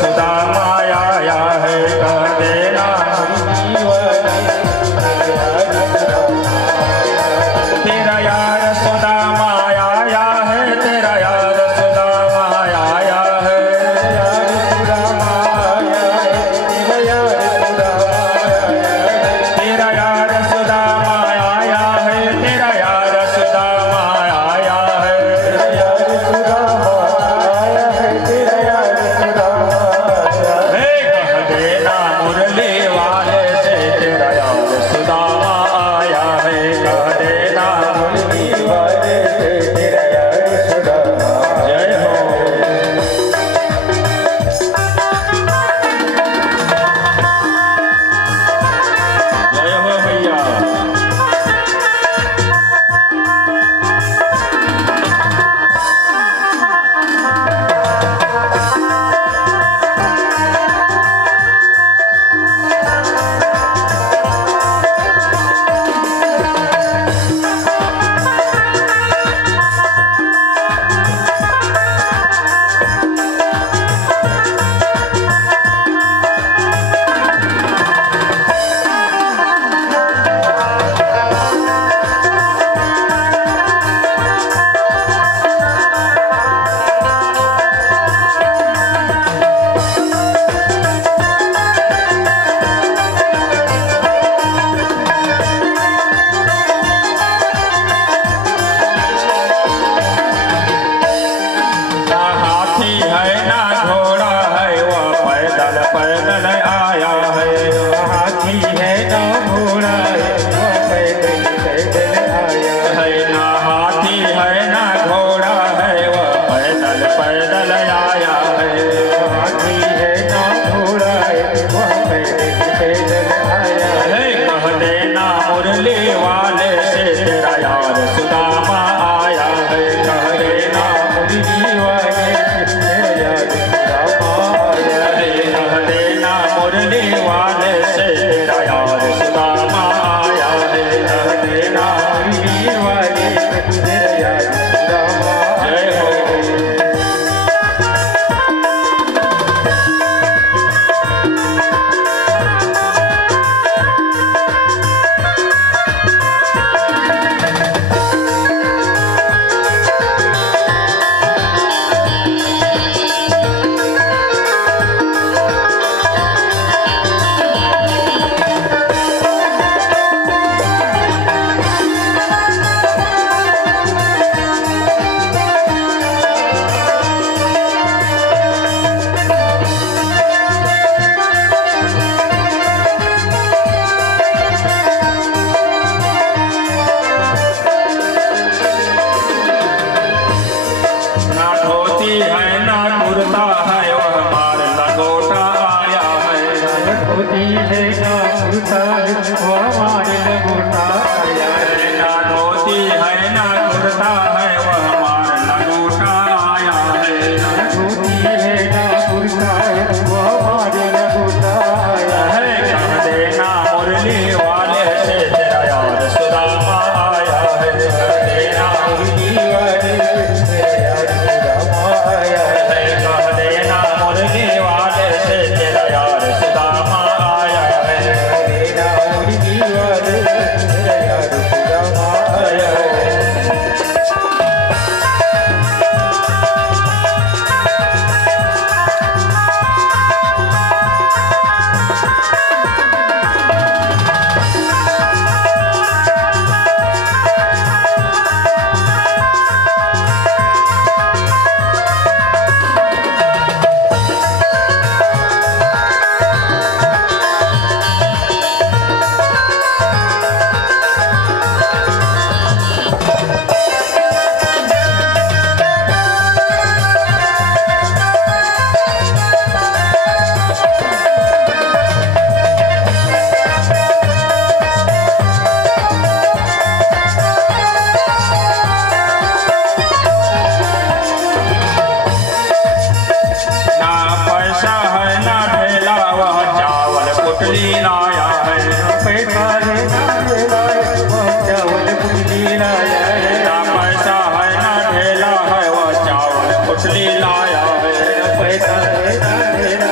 सुदामा आया है कह देना तेरा यार सुदामा आया है तेरा यार सुदामा आया है तेरा यार सुदामा आया है तेरा यार सुदामा आया है हे कह देना मुरली वाले से तेरा यार सुदामा आया है कह देना मुरली वाले से तेरा यार सुदामा जय हो जय हो भैया ना हाथी है ना घोड़ा है वह पैदल पैदल आया है हाथी है ना घोड़ा है वह पैदल पैदल आया है ना हाथी है ना घोड़ा है वह पैदल पैदल आया है हाथी है ना घोड़ा है वह पैदल पैदल आया है कह देना मुरली वाले से तेरा यार सुदामा आया है कह देना मुरली वाले से तेरा यार सुदामा आया है कह देना मुरली वाले से तेरा यार सुदामा आया है कह देना मुरली वाले से तेरा यार सुदामा जय हो ना धोती है ना कुर्ता है वह मार लंगोटा आया है ना धोती है ना कुर्ता है वह मार लंगोटा आया है ना धोती है ना कुर्ता है वह मार लंगोटा आया है ना धोती है ना कुर्ता है वह मार लंगोटा आया है कह देना मुरली वाले से तेरा यार सुदामा आया है कह देना मुरली वाले से तेरा यार सुदामा आया है कह देना मुरली वाले से तेरा यार सुदामा आया है कह देना मुरली वाले से तेरा यार सुदामा आया है लाया है पैसा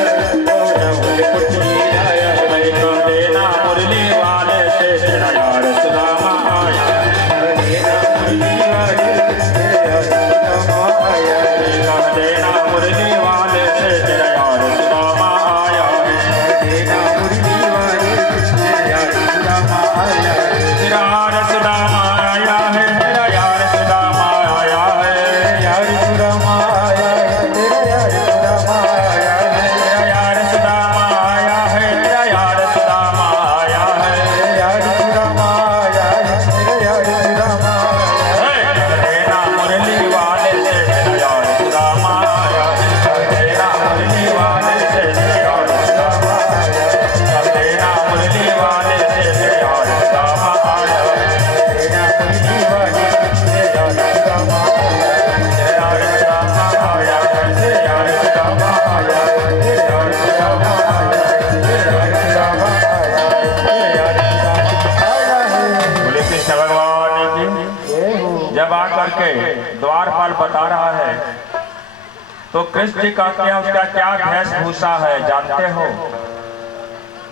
तो कृष्ण जी कहते हैं उसका क्या वेशभूषा है जानते हो?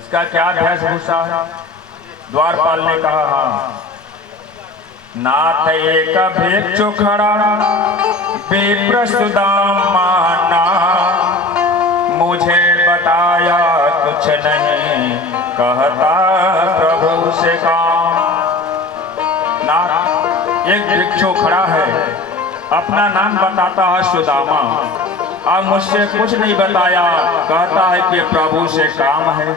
इसका क्या वेशभूषा है? द्वारपाल ने कहा हाँ। नाथ एक भिक्षु खड़ा विप्र सुदामा ना, मुझे बताया कुछ नहीं कहता प्रभु से काम। नाथ एक भिक्षु खड़ा है, अपना नाम बताता है सुदामा, अब मुझसे कुछ नहीं बताया, कहता है कि प्रभु से काम है।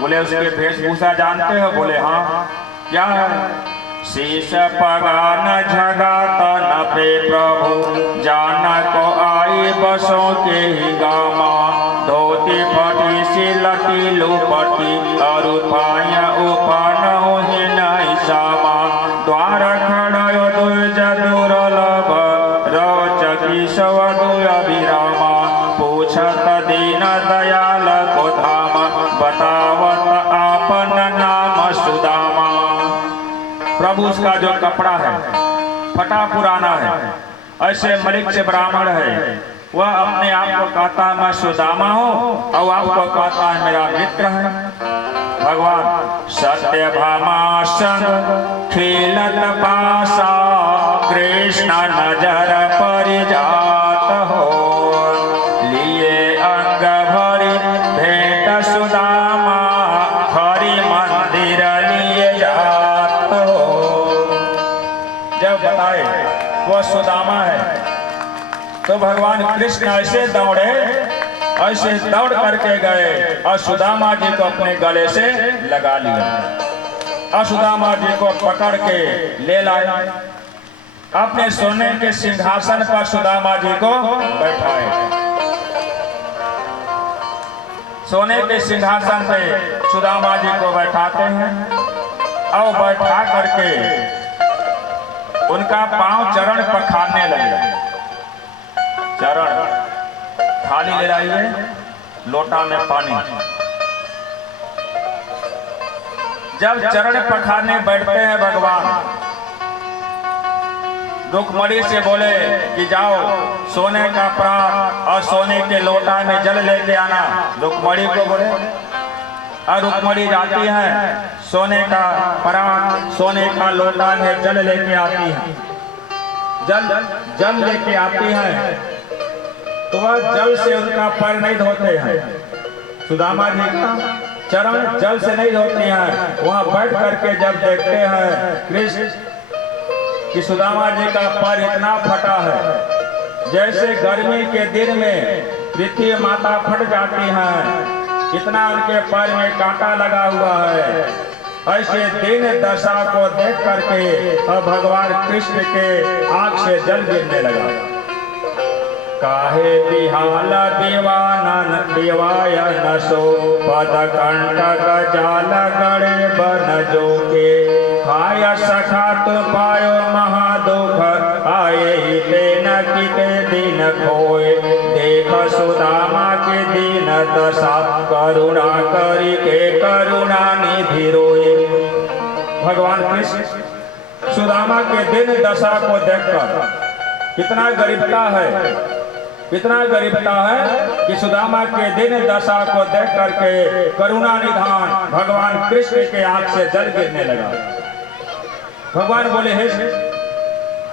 बोले उसके वेशभूषा जानते हो? बोले हाँ। क्या है? शीश पगान झगा तन पे प्रभु जाना को आई बसों के ही गामा, धोती फटी सी लटी लुपटी और पाया उपन ही नहीं सामा, द्वार खड़ो दुज दुर्लभ रोचकी सवधु अभिरामा, पूछत दीन दयाल को धाम, बतावत आपन नाम सुदामा। प्रभु उसका जो कपड़ा है फटा पुराना है, ऐसे मलिक से ब्राह्मण है, वह अपने आप को कहता है मैं सुदामा हूँ और आपको कहता है मेरा मित्र है। भगवान सत्यभामा संग खेलत पासा, कृष्ण नजर परिजात हो, लिए अंग भरी भेंट सुदामा, हरि मंदिर लिए जात हो। जब बताए वो सुदामा है तो भगवान कृष्ण ऐसे दौड़े, ऐसे दौड़ करके गए और सुदामा जी को अपने गले से लगा लिया और सुदामा जी को पकड़ के ले लाए, अपने सोने के सिंहासन पर सुदामा जी को बैठाए। सोने के सिंहासन पे सुदामा जी को बैठाते हैं और बैठा करके उनका पांव चरण पखारने लगे। चरण थाली ले आइए, लोटा में पानी। जब चरण पखारने बैठते हैं भगवान, रुक्मणी से बोले कि जाओ सोने का प्राण और सोने के लोटा में जल लेके आना। रुक्मणी को बोले और रुक्मणी जाती है, सोने का प्राण सोने का लोटा में जल लेके आती है। जल लेके आती है तो वह जल से उनका पैर नहीं धोते हैं, सुदामा जी का चरण जल से नहीं धोते हैं। वहां बैठ करके जब देखते हैं कृष्ण कि सुदामा जी का पैर इतना फटा है, जैसे गर्मी के दिन में पृथ्वी माता फट जाती है, इतना उनके पैर में कांटा लगा हुआ है। ऐसे दीन दशा को देख करके अब भगवान कृष्ण के आंख से जल गिरने लगा। काहे बिहाल दीवानन दिवायन सो, पद कंटक जाल गड़े बन जो के, खाय सखा तो पायो महादुख, आए तेन किते दिन खोए, देख सुदामा के दीन दशा, करुणा करी के करुणा निधि रोए। भगवान कृष्ण सुदामा के दिन दशा को देखकर कितना गरीबता है, कितना गरीबता है कि सुदामा के दिन दशा को देख करके करुणा निधान भगवान कृष्ण के आंख से जल गिरने लगा। भगवान बोले हे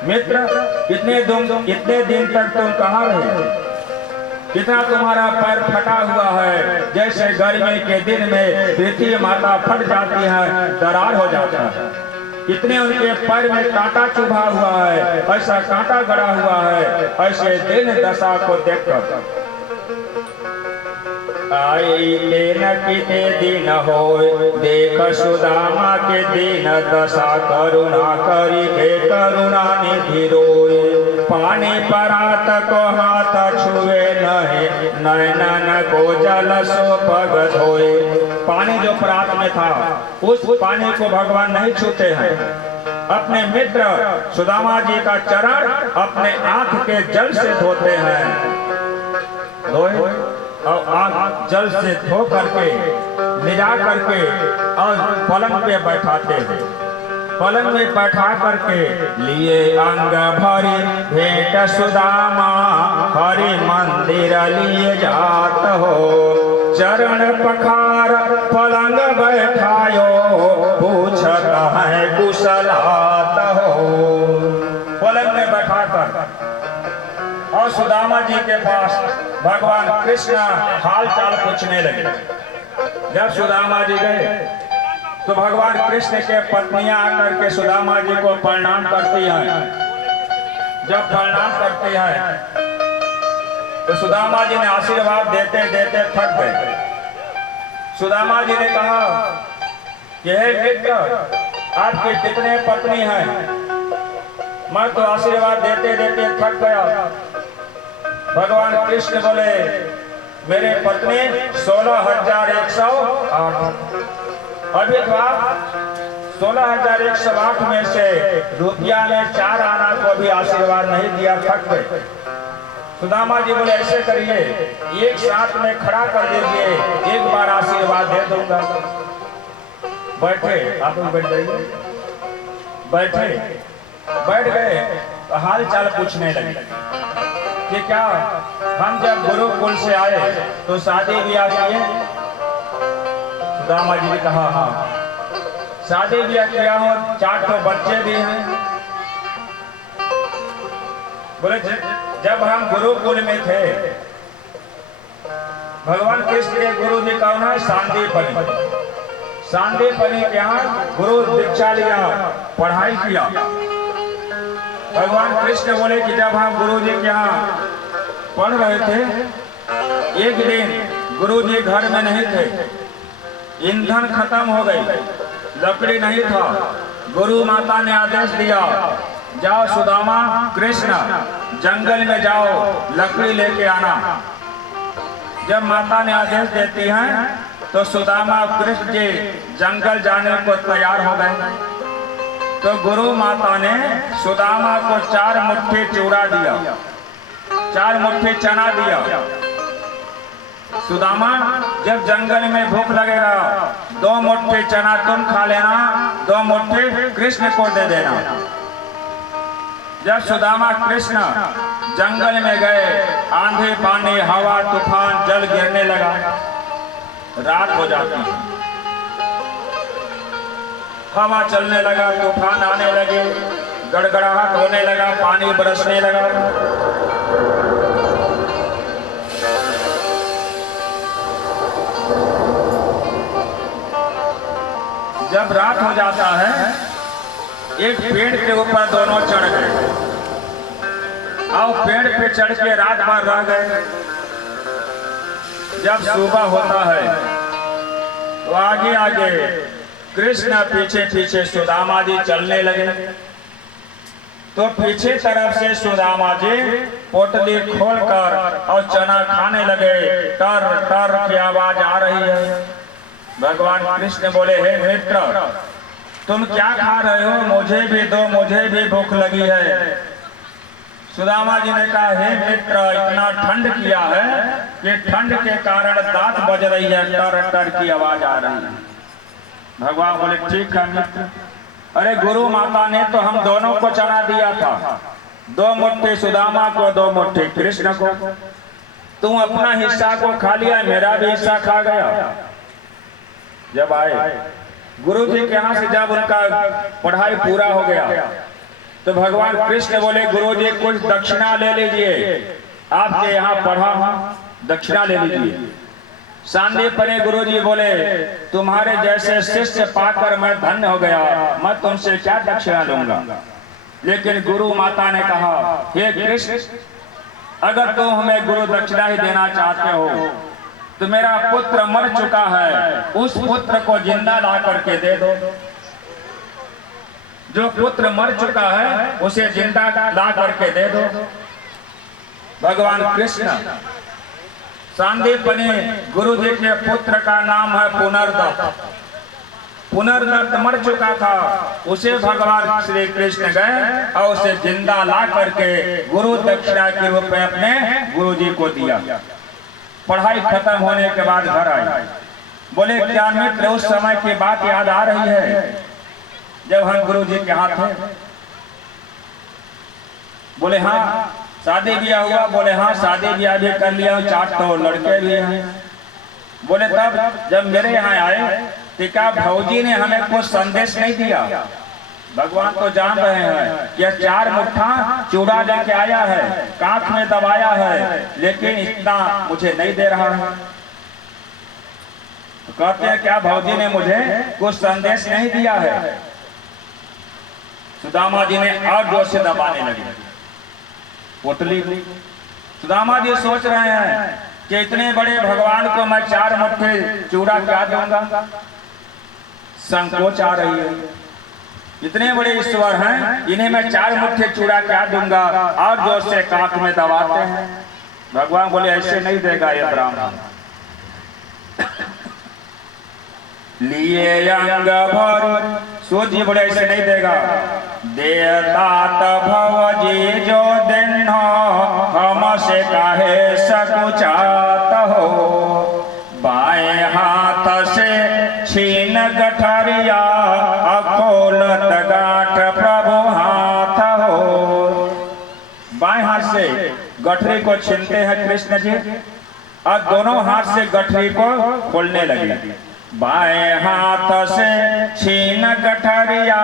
मित्र, कितने दिन तक तुम कहाँ रहे? कितना तुम्हारा पैर फटा हुआ है, जैसे गर्मी के दिन में पृथ्वी माता फट जाती है, दरार हो जाता है। कितने उनके पैर में कांटा चुभा हुआ है, ऐसा कांटा गड़ा हुआ है। ऐसे दिन दशा को देखकर आई लेन किते दिन हो, देख सुदामा के दिन दशा, करुणा करी के करुणा निधि रोए। पानी परात को हाथ छुए नहीं, नैनन को जल सो पग धोए। पानी जो परात में था उस पानी को भगवान नहीं छूते हैं, अपने मित्र सुदामा जी का चरण अपने आंख के जल से धोते हैं, धोए और आंख जल से धो करके ले जा करके और पलंग पे बैठाते हैं पलंग में बैठा करके लिए अंग भरी भेंट सुदामा हरि मंदिर लिए जात हो। चरण पखार पलंग बैठायो पूछत है कुशलात हो। पलंग में बैठा कर और सुदामा जी के पास भगवान कृष्ण हाल चाल पूछने लगे। जब सुदामा जी गए तो भगवान कृष्ण के पत्नियां आकर के सुदामा जी को प्रणाम करती हैं। जब प्रणाम करती हैं तो सुदामा जी ने आशीर्वाद देते देते थक गए। सुदामा जी ने कहा कि हे मित्र, आपके कितने पत्नी हैं? मैं तो आशीर्वाद देते देते थक गया। भगवान कृष्ण बोले, मेरे पत्नी 16,108। अभी तो आप 16,108 में से रुपया में 4 आना को भी आशीर्वाद नहीं दिया, थक गए। सुदामा जी बोले, ऐसे करिए, एक साथ में खड़ा कर दीजिए, एक बार आशीर्वाद दे दूंगा। बैठे, आप लोग बैठ जाइए। बैठे, बैठ गए तो हाल चाल पूछने लगे कि क्या हम जब गुरुकुल से आए तो शादी ब्याह किए? सुदामा जी ने कहा हाँ, शादी ब्याह किया हो, 4 तो बच्चे भी हैं। बोले जब हम गुरुकुल में थे, भगवान कृष्ण के गुरु जी कौन है? सांदीपनि। सांदीपनि के यहाँ गुरु दीक्षा लिया, पढ़ाई किया। भगवान कृष्ण बोले कि जब हम गुरु जी के यहाँ पढ़ रहे थे, एक दिन गुरु जी घर में नहीं थे, ईंधन खत्म हो गई, लकड़ी नहीं था। गुरु माता ने आदेश दिया, जाओ सुदामा कृष्ण जंगल में जाओ, लकड़ी लेके आना। जब माता ने आदेश देती हैं तो सुदामा कृष्ण जी जंगल जाने को तैयार हो गए। तो गुरु माता ने सुदामा को 4 मुट्ठी चूड़ा दिया, 4 मुट्ठी चना दिया। सुदामा, जब जंगल में भूख लगेगा 2 मुट्ठी चना तुम खा लेना, 2 मुट्ठी कृष्ण को दे देना। जब सुदामा कृष्ण जंगल में गए, आंधी पानी हवा तूफान जल गिरने लगा, रात हो जाती, हवा चलने लगा, तूफान आने लगे, गड़गड़ाहट होने लगा, पानी बरसने लगा। जब रात हो जाता है, एक पेड़ के ऊपर दोनों चढ़ गए और पेड़ पे चढ़ के रात भर रह गए। जब सुबह होता है तो आगे आगे कृष्ण, पीछे पीछे सुदामा जी चलने लगे। तो पीछे तरफ से सुदामा जी पोटली खोलकर और चना खाने लगे। टर टर की आवाज आ रही है। भगवान कृष्ण बोले, हे मित्र, तुम क्या खा रहे हो? मुझे भी दो, मुझे भी भूख लगी है। सुदामा जी ने कहा, हे मित्र, इतना ठंड किया है कि ठंड के कारण दांत बज रही है, टर टर की आवाज आ रही है। भगवान बोले, ठीक है मित्र, अरे गुरु माता ने तो हम दोनों को चना दिया था, 2 मुट्ठी सुदामा को, 2 मुट्ठी कृष्ण को। तुम अपना हिस्सा को खा लिया, मेरा भी हिस्सा खा गया। जब आए गुरु जी के यहाँ से, जब उनका पढ़ाई पूरा हो गया तो भगवान कृष्ण बोले, गुरु जी कुछ दक्षिणा ले लीजिए, आपके यहाँ पढ़ा हूँ, दक्षिणा ले लीजिए। सांदीपनि गुरु जी बोले, तुम्हारे जैसे शिष्य पाकर मैं धन्य हो गया, मैं तुमसे क्या दक्षिणा लूंगा। लेकिन गुरु माता ने कहा, हे कृष्ण, अगर तुम हमें गुरु दक्षिणा ही देना चाहते हो तो मेरा पुत्र मर चुका है, उस पुत्र को जिंदा ला करके दे दो। जो पुत्र मर चुका है उसे जिंदा ला करके दे दो। भगवान कृष्ण, सांदीपनि गुरु जी के पुत्र का नाम है पुनर्दत्त। पुनर्दत्त मर चुका था, उसे भगवान श्री कृष्ण गए और उसे जिंदा ला करके गुरु दक्षिणा के रूप में अपने गुरु जी को दिया। पढ़ाई खत्म होने के बाद घर आए, बोले, क्या मित्र उस समय की बात याद आ रही है? जब हम गुरु जी के हाथ थे। बोले हाँ शादी ब्याह हुआ? बोले हाँ शादी ब्याह भी कर लिया, 4 तो लड़के भी हैं। बोले तब जब मेरे यहाँ आए तो क्या भौजी ने हमें कुछ संदेश नहीं दिया? भगवान तो जान रहे हैं कि 4 मुट्ठा चूड़ा लेके आया है, कांख में दबाया है, लेकिन इतना मुझे नहीं दे रहा है। तो कहते हैं क्या भौजी ने मुझे कुछ संदेश नहीं दिया है? सुदामा जी ने और जोर से दबाने लगे पोटली। सुदामा जी सोच रहे हैं कि इतने बड़े भगवान को मैं 4 मुट्ठी चूड़ा क्या दूंगा? संकोच आ रही है, इतने बड़े ईश्वर हैं, इन्हें मैं 4 मुट्ठी चूड़ा क्या दूंगा? और जोर से कांख में दबाते हैं। भगवान बोले ऐसे नहीं देगा ये ब्राह्मण। लिए अंग भर सूजी बोले ऐसे नहीं देगा। देतात भवजी जो दिन हमसे काहे सकुचात हो, बाएं हाथ से छीन गठरिया अखोलत गांठ प्रभु हाथ हो। बाएं हाथ से गठरी को छीनते हैं कृष्ण जी और दोनों हाथ से गठरी को खोलने लगे। बाएं हाथ से छीन गठरिया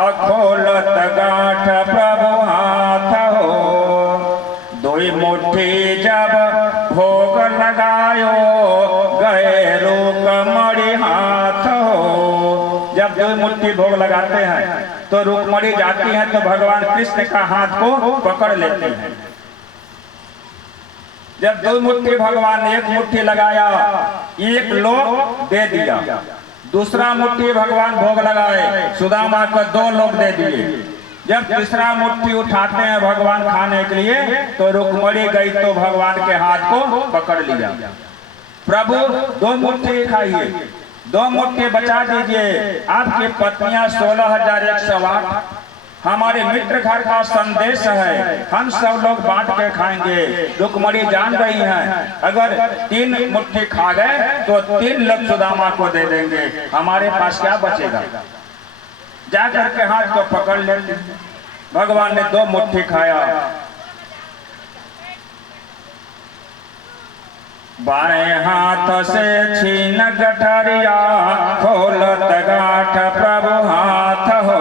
अखोलत गांठ प्रभु हाथ हो, 2 मुट्ठी जब भोग लगायो गए रोक मणि हाथ हो। जब 2 मुट्ठी भोग लगाते हैं तो रुक्मणी जाती है तो भगवान कृष्ण का हाथ को पकड़ लेते हैं। जब 2 मुट्ठी भगवान ने 1 मुट्ठी लगाया, 1 लोक दे दिया, दूसरा मुट्ठी भगवान भोग लगाए, सुदामा को 2 लोक दे दिए। जब तीसरा मुट्ठी उठाते हैं भगवान खाने के लिए तो रुक्मणी गई तो भगवान के हाथ को पकड़ लिया। प्रभु 2 मुट्ठी खाइए, 2 मुट्ठी बचा दीजिए, आपकी पत्नियां 16,108 हमारे मित्र घर का संदेश है, हम सब लोग बांट के खाएंगे। रुक्मणी जान रही हैं अगर 3 मुट्ठी खा गए तो 3 लोग सुदामा को दे देंगे, हमारे पास क्या बचेगा? जाकर के हाथ को पकड़ लेते। भगवान ने 2 मुट्ठी खाया। बाएं हाथ से छीन गठरिया खोलत गांठ प्रभु हाथ हो,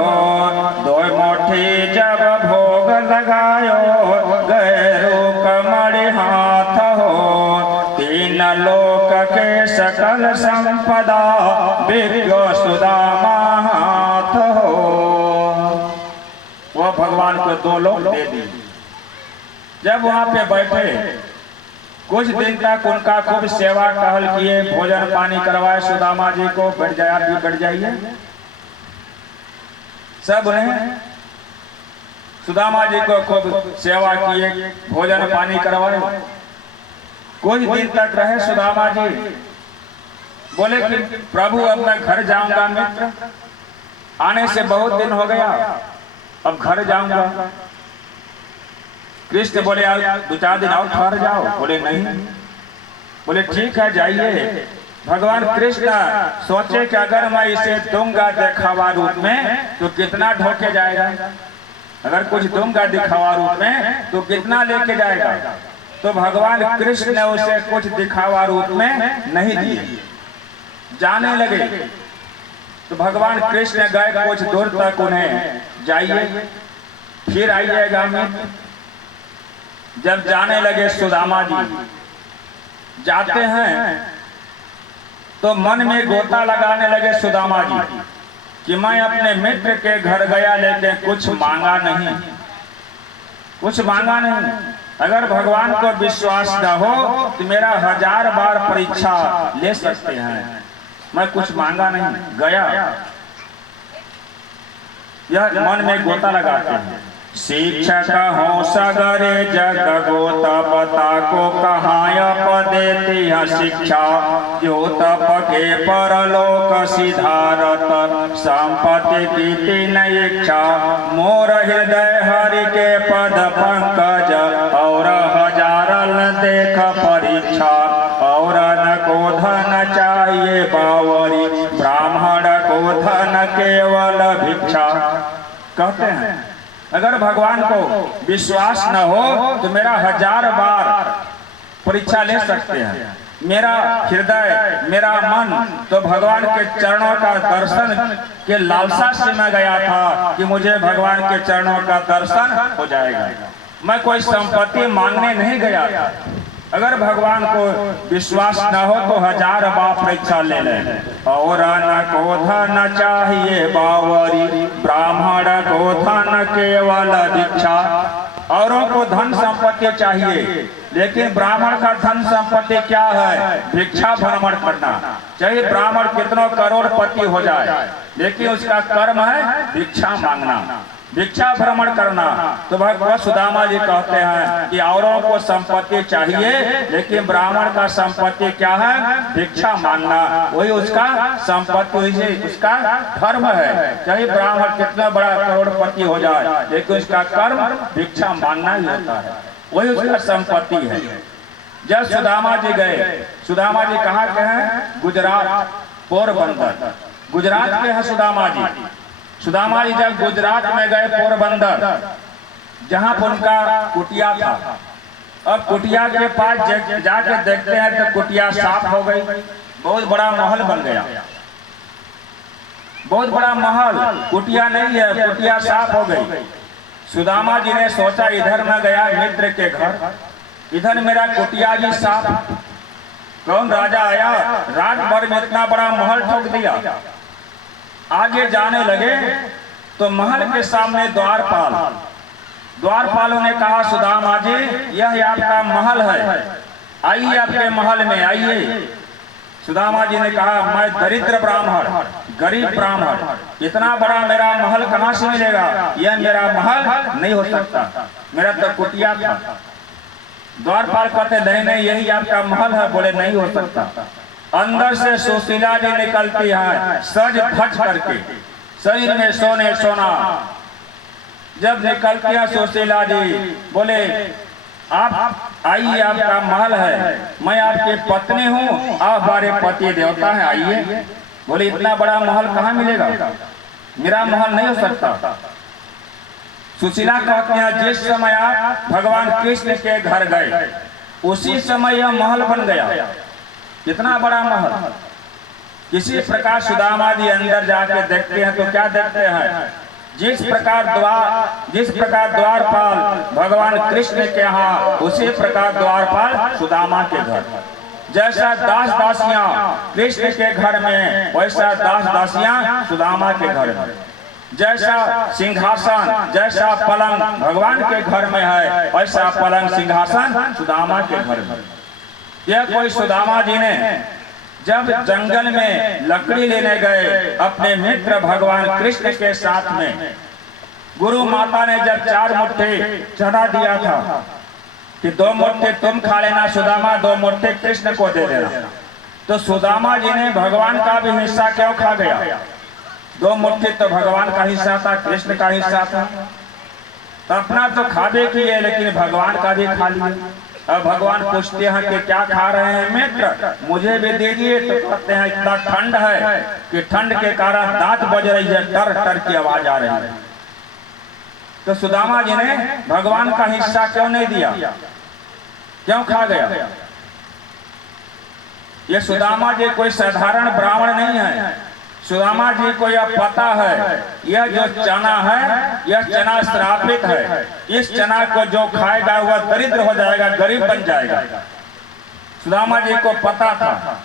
2 मुट्ठी जब भोग लगायो गए रोक मणि हाथ हो, 3 लोक के सकल संपदा बिको सुदामा हाथ हो। वो भगवान को 2 लोक दे दी। जब वहां पे बैठे कुछ दिन तक उनका खूब सेवा टहल किए, भोजन पानी करवाए सुदामा जी को, बैठ जाए आप भी बैठ जाइए। सब ने सुदामा जी को खूब सेवा किए, भोजन पानी करवाए। कुछ दिन तक रहे सुदामा जी। बोले कि प्रभु अब मैं घर जाऊंगा, मित्र आने से बहुत दिन हो गया, अब घर जाऊंगा। कृष्ण बोले 2-4 दिन और ठहर जाओ। बोले नहीं। बोले ठीक है जाइए। भगवान कृष्ण सोचे कि अगर मैं इसे दूंगा दिखावा रूप में तो कितना ढोके जाएगा, अगर कुछ दूंगा दिखावा रूप में तो कितना लेके जाएगा। तो भगवान कृष्ण ने उसे कुछ दिखावा रूप में नहीं दिए। जाने लगे तो भगवान कृष्ण गए कुछ दूर तक, उन्हें जाइए फिर आइएगा मित्र। जब जाने लगे सुदामा जी, जाते हैं तो मन में गोता लगाने लगे सुदामा जी कि मैं अपने मित्र के घर गया लेकिन कुछ मांगा नहीं, कुछ मांगा नहीं। अगर भगवान को विश्वास न हो तो मेरा 1000 बार परीक्षा ले सकते हैं, मैं कुछ मांगा नहीं, गया। यह मन में गोता लगाते हैं। शिक्षक हो सगरे जग गोत पता को कहाँ पदेती है शिक्षा, जो तप के परलोक सिधारत संपत्ति की तीन इच्छा। मोर हृदय हरि के पद पंकज और 1000 देख परीक्षा, और न को धन चाहिए बावरी, ब्राह्मण को धन न केवल भिक्षा। कहते हैं अगर भगवान को विश्वास न हो तो मेरा 1000 बार परीक्षा ले सकते हैं। मेरा हृदय, मेरा मन तो भगवान के चरणों का दर्शन के लालसा से मैं गया था कि मुझे भगवान के चरणों का दर्शन हो जाएगा। मैं कोई संपत्ति मांगने नहीं गया था। अगर भगवान को विश्वास न हो तो 1000 बार परीक्षा ले लें। और न को धन चाहिए बावरी, ब्राह्मण को धन केवल भिक्षा। औरों को धन संपत्ति चाहिए, लेकिन ब्राह्मण का धन संपत्ति क्या है? भिक्षा भ्रमण करना। चाहे ब्राह्मण कितनों करोड़पति हो जाए, लेकिन उसका कर्म है भिक्षा मांगना, भिक्षा भ्रमण करना। तो भगवान सुदामा जी कहते हैं कि औरों को संपत्ति चाहिए, लेकिन ब्राह्मण का संपत्ति क्या है? भिक्षा मांगना। वही उसका संपत्ति, उसका धर्म है। चाहे ब्राह्मण कितना बड़ा करोड़पति हो जाए, लेकिन उसका कर्म भिक्षा मांगना ही होता है, वही उसका संपत्ति है। जब सुदामा जी गए, सुदामा जी कहाँ के हैं? गुजरात, पोरबंदर, गुजरात के हैं सुदामा जी। सुदामा जी जब गुजरात में गए पोरबंदर, जहां पर उनका कुटिया था, अब कुटिया के पास जाके देखते हैं तो कुटिया साफ हो गई, बहुत बड़ा महल बन गया, बहुत बड़ा महल। कुटिया नहीं है, कुटिया साफ हो गई। सुदामा जी ने सोचा इधर मैं गया मित्र के घर, इधर मेरा कुटिया भी साफ। कौन राजा आया, रात भर में इतना बड़ा महल ठोक दिया। आगे जाने लगे तो महल के सामने द्वारपालों ने कहा सुदामा जी यह आपका महल है, आइए आपके महल में आइए। सुदामा जी ने कहा मैं दरिद्र ब्राह्मण, गरीब ब्राह्मण, इतना बड़ा मेरा महल कहां से मिलेगा? यह मेरा महल नहीं हो सकता, मेरा तो कुटिया था। द्वारपाल कहते नहीं नहीं यही आपका महल है। बोले नहीं हो सकता। अंदर से सुशीला जी निकलती है सज धज करके, शरीर में सोने सोना। जब निकलती है सुशीला जी, बोले आप आइए, आपका महल है, मैं आपकी पत्नी हूँ, आप हमारे पति देवता है, आइए। बोले इतना बड़ा महल कहाँ मिलेगा, मेरा महल नहीं हो सकता। सुशीला कहते हैं जिस समय आप भगवान कृष्ण के घर गए उसी समय यह महल बन गया। कितना बड़ा महल। किसी प्रकार सुदामा जी अंदर जाके देखते हैं तो क्या देखते हैं? जिस प्रकार द्वारपाल भगवान कृष्ण के यहाँ, उसी प्रकार द्वारपाल सुदामा के घर। जैसा दास दासियां कृष्ण के घर में, वैसा दास दासियां सुदामा के घर में। जैसा सिंहासन, जैसा पलंग भगवान के घर में है, वैसा पलंग सिंहासन सुदामा के घर में। यह कोई सुदामा जी ने जब जंगल में लकड़ी लेने गए अपने मित्र भगवान कृष्ण के साथ में, गुरु माता ने जब 4 मुट्ठी चढ़ा दिया था कि 2 मुट्ठी तुम खा लेना सुदामा, 2 मुट्ठी कृष्ण को दे देना, तो सुदामा जी ने भगवान का भी हिस्सा क्यों खा गया? 2 मुट्ठी तो भगवान का हिस्सा था, कृष्ण का हिस्सा था, तो अपना तो खाबे किए लेकिन भगवान का भी खा लिया। अब भगवान पूछते हैं कि क्या खा रहे हैं मित्र, मुझे भी दे दिए। तो कहते हैं इतना ठंड है कि ठंड के कारण दांत बज रही है, टर टर की आवाज आ रही है। तो सुदामा जी ने भगवान का हिस्सा क्यों नहीं दिया, क्यों खा गया? ये सुदामा जी कोई साधारण ब्राह्मण नहीं है। सुदामा जी को यह पता है यह जो चना है, यह चना श्रापित है। इस चना को जो खाएगा वह दरिद्र हो जाएगा, गरीब बन जाएगा। सुदामा जी को पता था।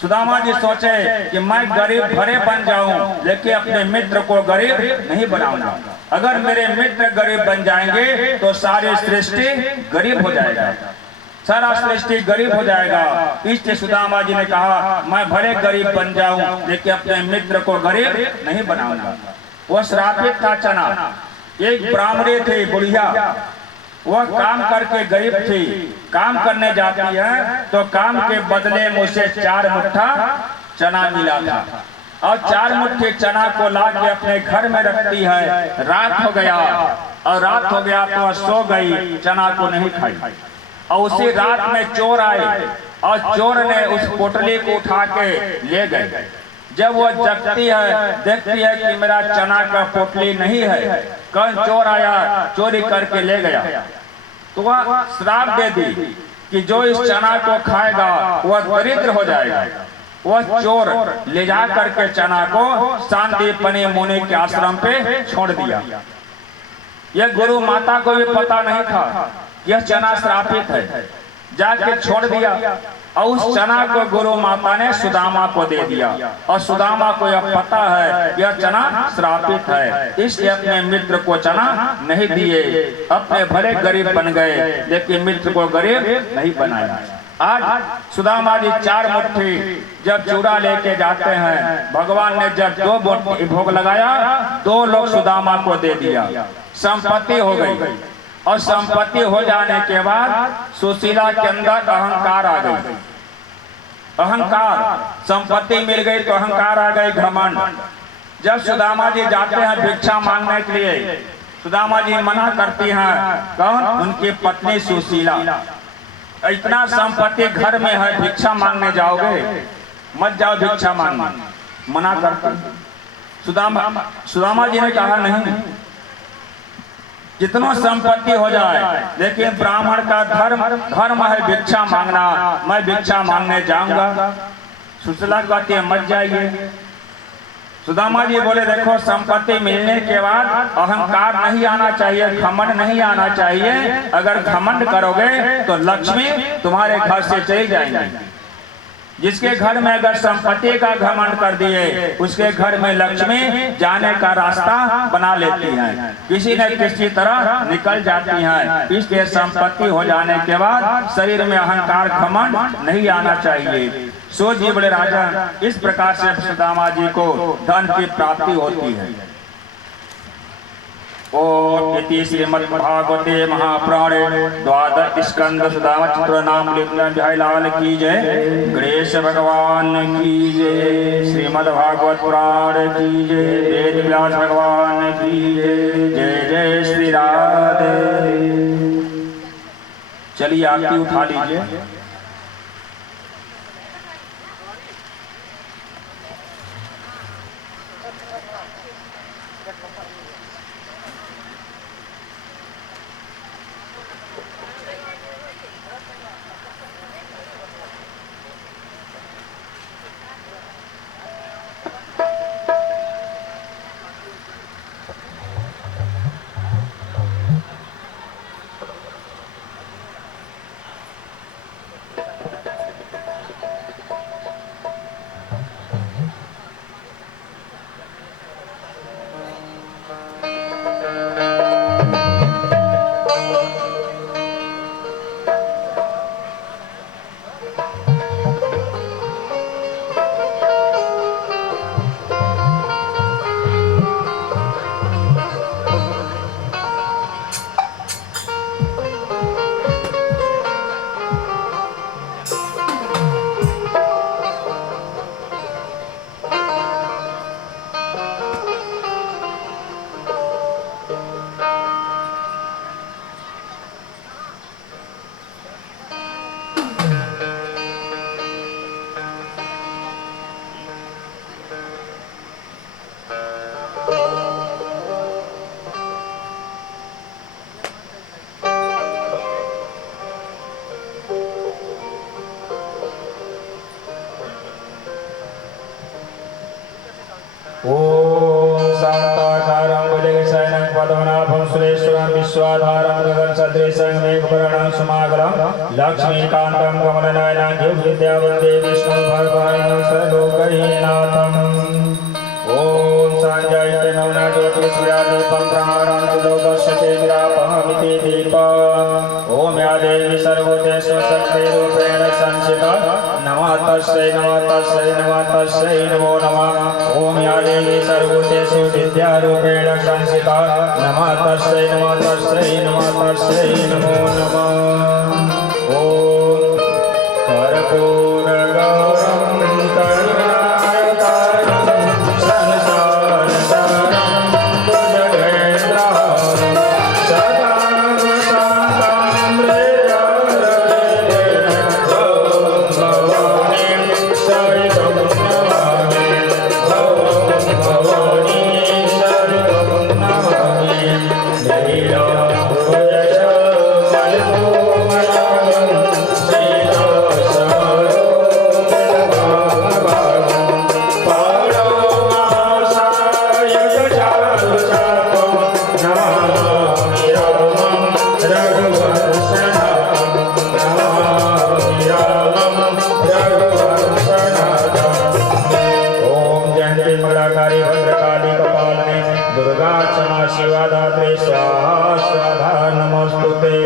सुदामा जी सोचे कि मैं गरीब भरे बन जाऊं, लेकिन अपने मित्र को गरीब नहीं बनाऊंगा। अगर मेरे मित्र गरीब बन जाएंगे तो सारी सृष्टि गरीब हो जाएगा, सारा सृष्टि गरीब हो जाएगा। इसलिए सुदामा जी ने कहा मैं भले गरीब बन जाऊं, लेकिन अपने मित्र को गरीब नहीं बनाऊंगा। वह श्रापित था चना। एक ब्राह्मणी थी बुढ़िया, वह काम करके गरीब थी, काम करने जाती है तो काम के बदले मुझसे 4 मुट्ठा चना मिला था, और 4 मुट्ठी चना को ला के अपने घर में रखती है। रात हो गया तो वह सो गई, चना को नहीं खाई। और उसी रात में चोर आए और चोर ने उस पोटली को उठा के ले गए। जब वो जगती है, देखती है कि मेरा चना का पोटली नहीं है, कल चोर आया चोरी करके ले गया, तो वह श्राप दे दी कि जो इस चना को खाएगा वह दरिद्र हो जाएगा। वह चोर ले जा करके चना को सांदीपनि मुनि के आश्रम पे छोड़ दिया। यह गुरु माता को भी पता नहीं था यह चना श्रापित है, जाके छोड़ दिया और उस चना को गुरु माता ने सुदामा को दे दिया और सुदामा को यह पता है यह चना श्रापित है, इसलिए अपने मित्र को चना नहीं दिए। अपने भले गरीब बन गए लेकिन मित्र को गरीब नहीं बनाया। आज सुदामा जी 4 मुट्ठी जब चूड़ा लेके जाते हैं, भगवान ने जब 2 मुट्ठी भोग लगाया, 2 लोग सुदामा को दे दिया, संपत्ति हो गई। और संपत्ति हो जाने के बाद सुशीला के अंदर अहंकार आ गई। अहंकार, संपत्ति मिल गई तो अहंकार आ गई, घमंड। जब सुदामा जी जाते हैं भिक्षा मांगने के लिए, सुदामा जी मना करती हैं। कौन? उनकी पत्नी सुशीला। इतना संपत्ति घर में है, भिक्षा मांगने जाओगे? मत जाओ भिक्षा मांगने, मना करती। सुदामा जी ने कहा नहीं, जितना संपत्ति हो जाए, लेकिन ब्राह्मण का धर्म है भिक्षा मांगना, मैं भिक्षा मांगने जाऊंगा। सुशीला कहती है मत जाइए। सुदामा जी बोले देखो, संपत्ति मिलने के बाद अहंकार नहीं आना चाहिए, घमंड नहीं आना चाहिए। अगर घमंड करोगे तो लक्ष्मी तुम्हारे घर से चली जाएंगी। जिसके घर में अगर संपत्ति का घमंड कर दिए, उसके घर में लक्ष्मी जाने का रास्ता बना लेती हैं, किसी न किसी तरह निकल जाती हैं। इसलिए संपत्ति हो जाने के बाद शरीर में अहंकार घमंड नहीं आना चाहिए। सो जी बड़े राजा, इस प्रकार से सुदामा जी को धन की प्राप्ति होती है। ओम इति श्रीमद्भागवते महापुराणे द्वादश स्कंद सुदामा चित्र नाम लाल की जय, गणेश भगवान की जय, श्रीमद्भागवत पुराण की जय, वेद व्यास भगवान की जय। जय जय श्री राधे। चलिए आरती उठा लीजिए। ओम शांताकारं भुजगशयनं पद्मनाभं सुरेश्वरं विश्वाधारं गगनसदृशं मेघवर्णं समागलं लक्ष्मीकान्तं कमलनयनं योगविद्यावन्दे विष्णुभगवानं सर्वलोकैकनाथम्। ओम संजय नवना ज्योतिष्व्यादीपं ब्रह्मणं सुलोकस्य विरापहमिति दीपम्। ओम या देवी सर्वभूतेषु शक्तिरूपेण संस्थिता नमः तस्यै नमः तस्यै नमः तस्यै नमो नमः। ओम या देवी सर्वभूतेषु विद्यारूपेण संस्थिता नमः तस्यै नमः तस्यै नमः तस्यै नमो नमः। ओम कर्पूरगौरं दुर्गा क्षमा शिवा धात्री स्वाहा स्वाहा नमोस्तुते।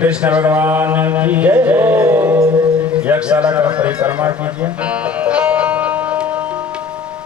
कृष्ण भगवान की जय। यक्षशाला का परिक्रमा कीजिए।